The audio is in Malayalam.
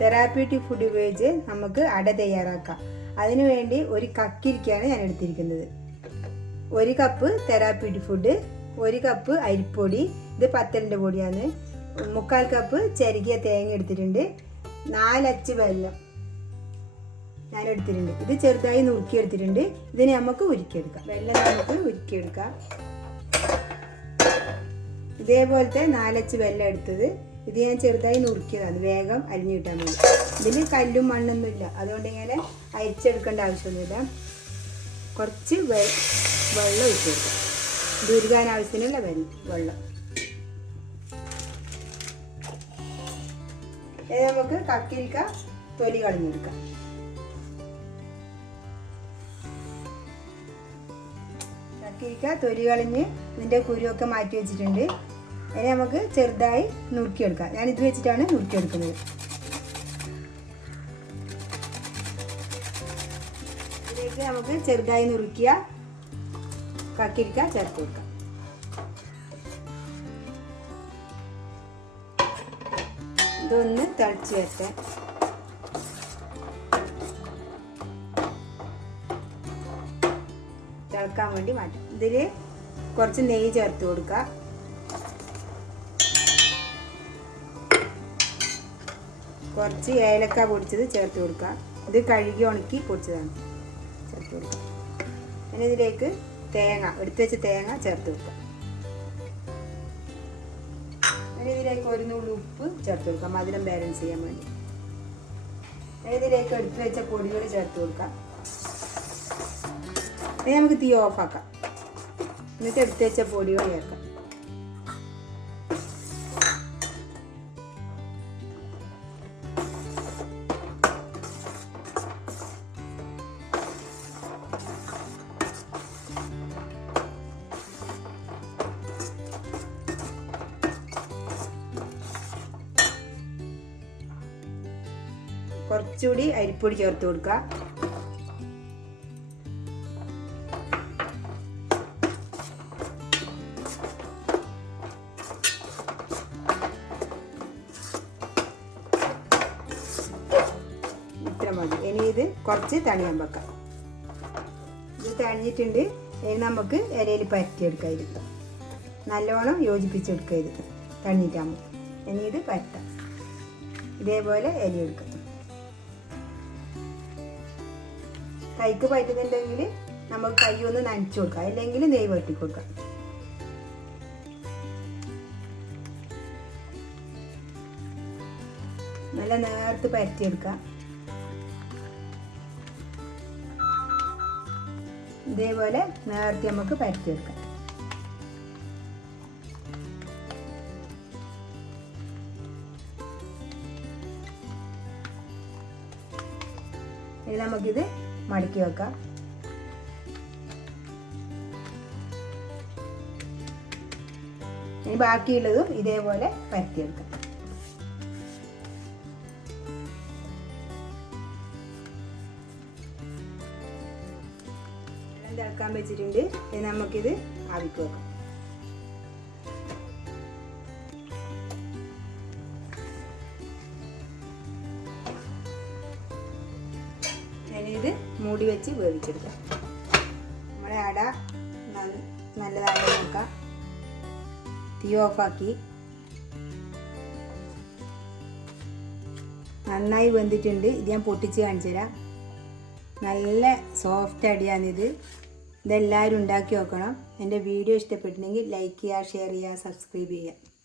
തെറാപ്യൂട്ടിക് ഫുഡ് ഉപയോഗിച്ച് നമുക്ക് അട തയ്യാറാക്കാം. അതിനുവേണ്ടി ഒരു കക്കിരിക്കയാണ് ഞാൻ എടുത്തിരിക്കുന്നത്. 1 കപ്പ് തെറാപ്യൂട്ടിക് ഫുഡ്, 1 കപ്പ് അരിപ്പൊടി, ഇത് പത്തലിൻ്റെ പൊടിയാണ്, 3/4 കപ്പ് ചെറുകിയ തേങ്ങ എടുത്തിട്ടുണ്ട്, 4 അച്ച് വെള്ളം ഞാൻ എടുത്തിട്ടുണ്ട്. ഇത് ചെറുതായി നുറുക്കിയെടുത്തിട്ടുണ്ട്. ഇതിനെ നമുക്ക് ഉരുക്കിയെടുക്കാം. വെള്ളം നമുക്ക് ഉരുക്കിയെടുക്കാം. ഇതേപോലത്തെ 4 അച്ച് വെള്ളം എടുത്തത്. ഇത് ഞാൻ ചെറുതായി നുറുക്കിയതാണ്, വേഗം അരിഞ്ഞു കിട്ടാൻ വേണ്ടി. ഇതിൽ കല്ലും മണ്ണൊന്നും ഇല്ല, അതുകൊണ്ട് ഇങ്ങനെ അരിച്ചെടുക്കേണ്ട ആവശ്യമൊന്നുമില്ല. കുറച്ച് വെള്ളം ഒഴിച്ചു കൊടുക്കാം. ഇത് ഉരുകാൻ ആവശ്യത്തിനുള്ള വെള്ളം. നമുക്ക് കക്കിരിക്ക തൊലി കളഞ്ഞെടുക്കാം. കക്കിരിക്ക തൊലി കളഞ്ഞ് ഇതിൻ്റെ കുരുവൊക്കെ മാറ്റി വെച്ചിട്ടുണ്ട്. അതിനെ നമുക്ക് ചെറുതായി നുറുക്കിയെടുക്കാം. ഞാൻ ഇത് വെച്ചിട്ടാണ് നുറുക്കിയെടുക്കുന്നത്. ഇതിലേക്ക് നമുക്ക് ചെറുതായി നുറുക്കിയ കക്കിരിക്ക ചേർത്ത് കൊടുക്കാം. ഇതൊന്ന് തിളച്ച് വരട്ടെ. തിളക്കാൻ വേണ്ടി മാറ്റാം. ഇതിൽ കുറച്ച് നെയ്യ് ചേർത്ത് കൊടുക്കുക. കുറച്ച് ഏലക്ക പൊടിച്ചത് ചേർത്ത് കൊടുക്കുക. ഇത് കഴുകി ഉണക്കി പൊടിച്ചതാണ്, ചേർത്ത് കൊടുക്കുക. പിന്നെ ഇതിലേക്ക് എടുത്തു വെച്ച തേങ്ങ ചേർത്ത് കൊടുക്കുക. പിന്നെ ഇതിലേക്ക് 1 നുള്ളി ഉപ്പ് ചേർത്ത് കൊടുക്കാം, മധുരം ബാലൻസ് ചെയ്യാൻ വേണ്ടി. ഇതിലേക്ക് എടുത്തു വെച്ച പൊടികൾ ചേർത്ത് കൊടുക്കാം. ഇനി നമുക്ക് തീ ഓഫാക്കാം. എന്നിട്ട് എടുത്തു വെച്ച പൊടികൾ ചേർക്കാം. കുറച്ചുകൂടി അരിപ്പൊടി ചേർത്ത് കൊടുക്കുക. ഇത്ര മതി. ഇനി ഇത് കുറച്ച് തണിയാൻ വെക്കാം. ഇത് തണിഞ്ഞിട്ടുണ്ട്. ഇനി നമുക്ക് ഇലയിൽ പരത്തിയെടുക്കാം. ഇത് നല്ലോണം യോജിപ്പിച്ചെടുക്കുക. ഇത് തണിഞ്ഞിട്ടാകുമ്പോൾ ഇനി ഇത് പരത്താം. ഇതേപോലെ ഇലയെടുക്കാം. കൈക്ക് പറ്റുന്നുണ്ടെങ്കിൽ നമുക്ക് കൈ ഒന്ന് നനച്ചു കൊടുക്കാം, അല്ലെങ്കിൽ നെയ്യ് വെട്ടി കൊടുക്കാം. നല്ല നേർത്ത് പരത്തിയെടുക്കാം. ഇതേപോലെ നേർത്തി നമുക്ക് പരത്തിയെടുക്കാം. ഇനി നമുക്കിത് മടക്കി വെക്കാം. ഇനി ബാക്കിയുള്ളതും ഇതേപോലെ പരത്തിയെടുക്കാം. വെള്ളം തിളക്കാൻ വെച്ചിട്ടുണ്ട്. ഇനി നമുക്കിത് ആവിക്ക് വെക്കാം. ഇത് മൂടി വെച്ച് വേവിച്ചെടുക്കാം. നമ്മുടെ അട നല്ലതായി നോക്കാം. തീ ഓഫാക്കി. നന്നായി വെന്തിട്ടുണ്ട്. ഇത് ഞാൻ പൊട്ടിച്ച് കാണിച്ചു തരാം. നല്ല സോഫ്റ്റ് അടിയാണിത്. ഇതെല്ലാവരും ഉണ്ടാക്കി നോക്കണം. എൻ്റെ വീഡിയോ ഇഷ്ടപ്പെട്ടിട്ടുണ്ടെങ്കിൽ ലൈക്ക് ചെയ്യുക, ഷെയർ ചെയ്യുക, സബ്സ്ക്രൈബ് ചെയ്യുക.